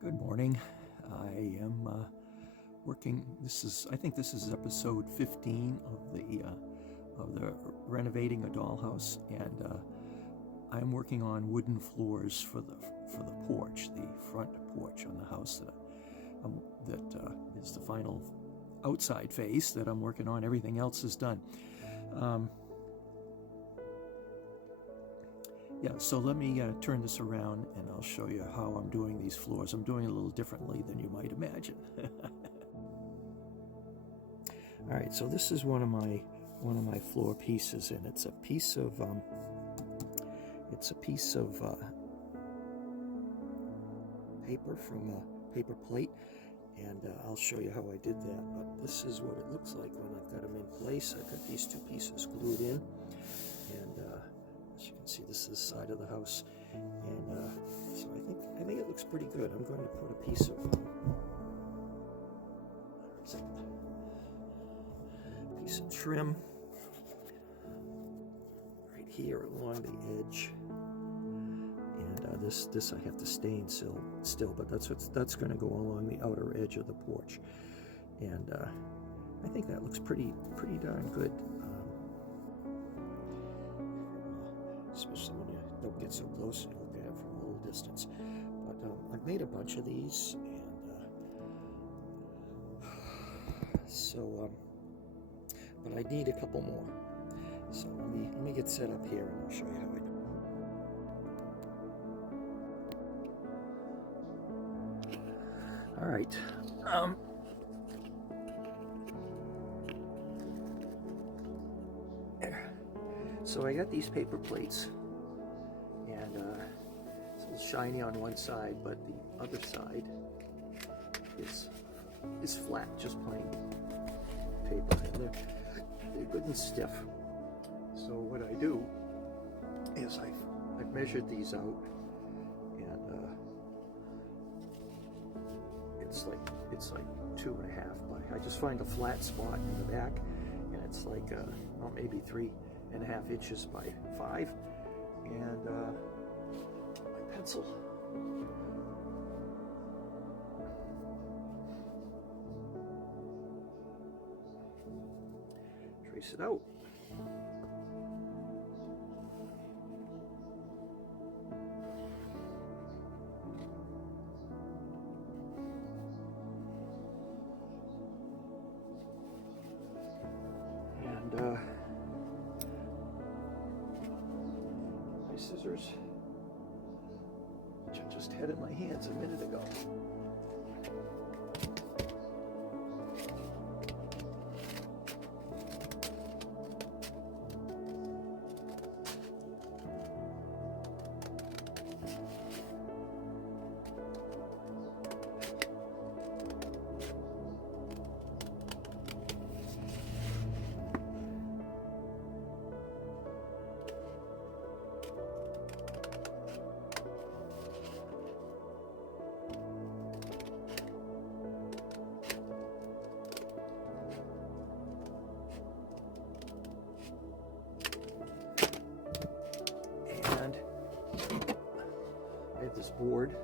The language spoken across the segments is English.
Good morning. I am working. I think this is episode 15 of the renovating a dollhouse, and I'm working on wooden floors for the porch, the front porch on the house that is the final outside face that I'm working on. Everything else is done. So let me turn this around and I'll show you how I'm doing these floors. I'm doing it a little differently than you might imagine. All right, so this is one of my floor pieces, and it's a piece of paper from a paper plate, and I'll show you how I did that. But this is what it looks like when I've got them in place. I've got these two pieces glued in, and as you can see, this is the side of the house, and so I think it looks pretty good. I'm going to put a piece of trim right here along the edge, and this I have to stain still, but that's going to go along the outer edge of the porch, and I think that looks pretty darn good. Especially when you don't get so close and you look at it from a little distance. But I've made a bunch of these, and but I need a couple more. So let me get set up here, and I'll show you how I do it. All right. So I got these paper plates, and it's a little shiny on one side, but the other side is flat, just plain paper, and they're good and stiff. So what I do is I've measured these out, and it's like 2.5 by. I just find a flat spot in the back, and it's like maybe 3.5 inches by 5, and my pencil. Trace it out. And scissors, which I just had in my hands a minute ago. This board,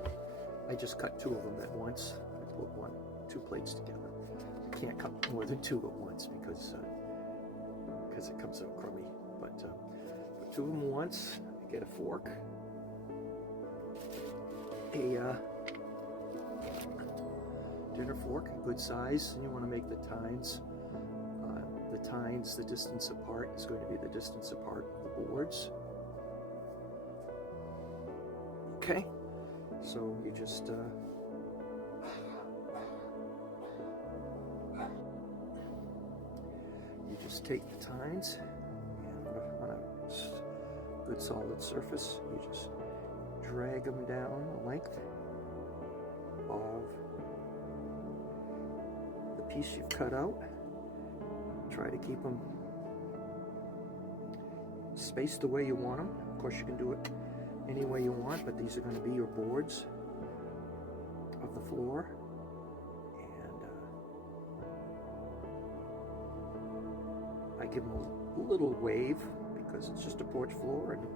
I just cut 2 of them at once. I put 2 plates together. You can't cut more than 2 at once because it comes out crummy. But put 2 of them once. I get a fork, a dinner fork, a good size. And you want to make the tines. The distance apart is going to be the distance apart of the boards. Okay, so you just take the tines, and on a good solid surface, you just drag them down the length of the piece you've cut out. Try to keep them spaced the way you want them. Of course, you can do it any way you want, but these are going to be your boards of the floor, and I give them a little wave because it's just a porch floor, and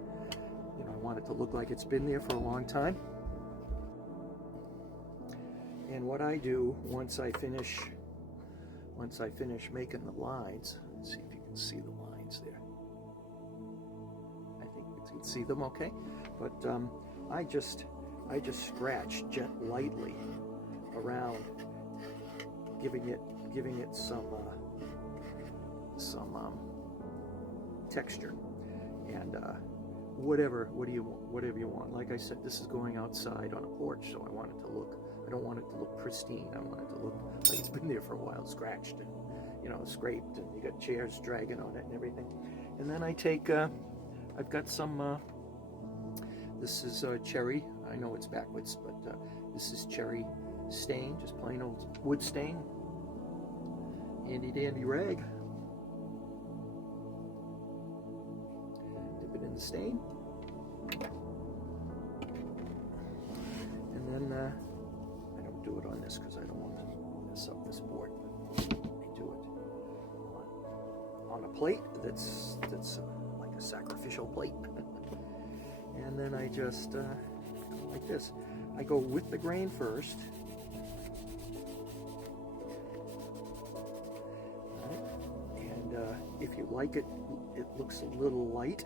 I want it to look like it's been there for a long time. And what I do once I finish making the lines, let's see if you can see the lines there. I think you can see them okay, but I just scratch lightly around, giving it some texture, and whatever you want. Like I said, this is going outside on a porch, so I don't want it to look pristine. I want it to look like it's been there for a while, scratched and, you know, scraped, and you got chairs dragging on it and everything. And then I take, I've got some, this is cherry. I know it's backwards, but this is cherry stain, just plain old wood stain. Handy dandy rag. Dip it in the stain. And then, I don't do it on this because I don't want to mess up this board, but I do it on a plate that's like a sacrificial plate. And then I just, like this, I go with the grain first. And if you like it, it looks a little light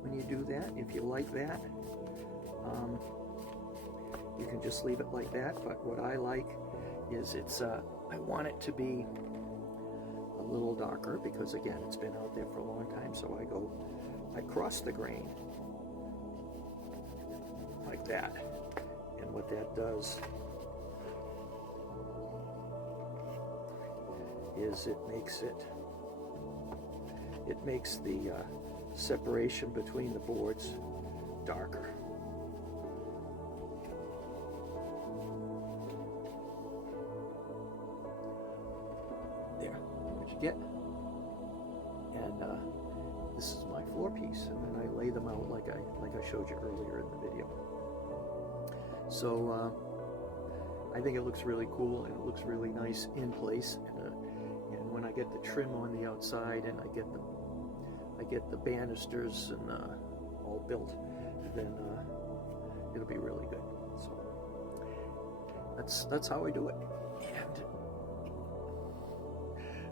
when you do that. If you like that, you can just leave it like that. But what I like is I want it to be a little darker because, again, it's been out there for a long time. So I cross the grain like that. And what that does is it makes the separation between the boards darker. There, what you get. And this is my floor piece, and then I lay them out like I showed you earlier in the video. So I think it looks really cool, and it looks really nice in place. And when I get the trim on the outside, and I get the banisters and all built, then it'll be really good. So that's how I do it. And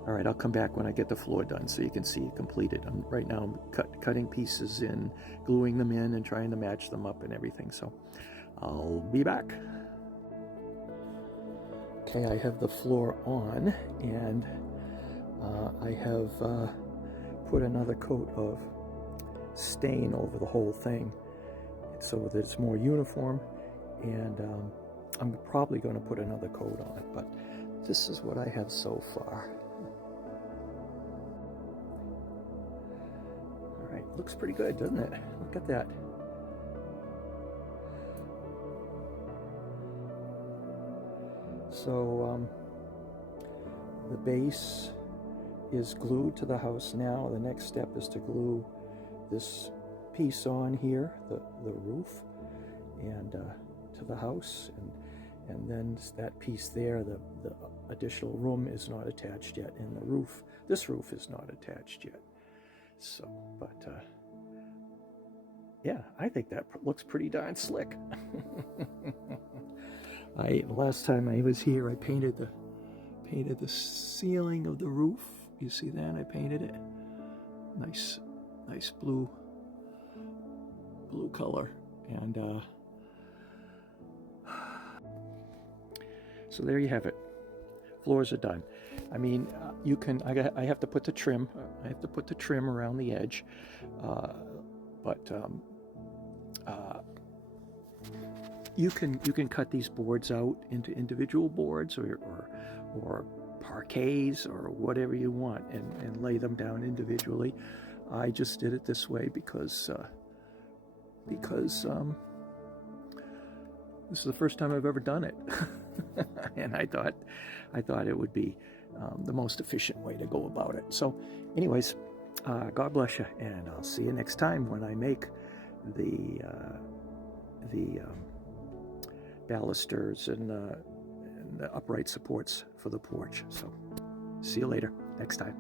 all right, I'll come back when I get the floor done so you can see it completed. Right now I'm cutting pieces in, gluing them in, and trying to match them up and everything. So I'll be back. Okay, I have the floor on, and I have put another coat of stain over the whole thing so that it's more uniform, and I'm probably going to put another coat on it, but this is what I have so far. All right, looks pretty good, doesn't it? Look at that. So the base is glued to the house now. The next step is to glue this piece on here, the roof, and to the house, and then that piece there, the additional room is not attached yet, and this roof is not attached yet. So, but yeah, I think that looks pretty darn slick. Last time I was here, I painted the ceiling of the roof. You see that? I painted it. Nice blue color, and so there you have it. Floors are done. I mean, you can. I have to put the trim. I have to put the trim around the edge, but you can cut these boards out into individual boards or parquets or whatever you want, and lay them down individually. I just did it this way because this is the first time I've ever done it, and I thought it would be the most efficient way to go about it. So, anyways, God bless you, and I'll see you next time when I make the balusters and the upright supports for the porch. So, see you later next time.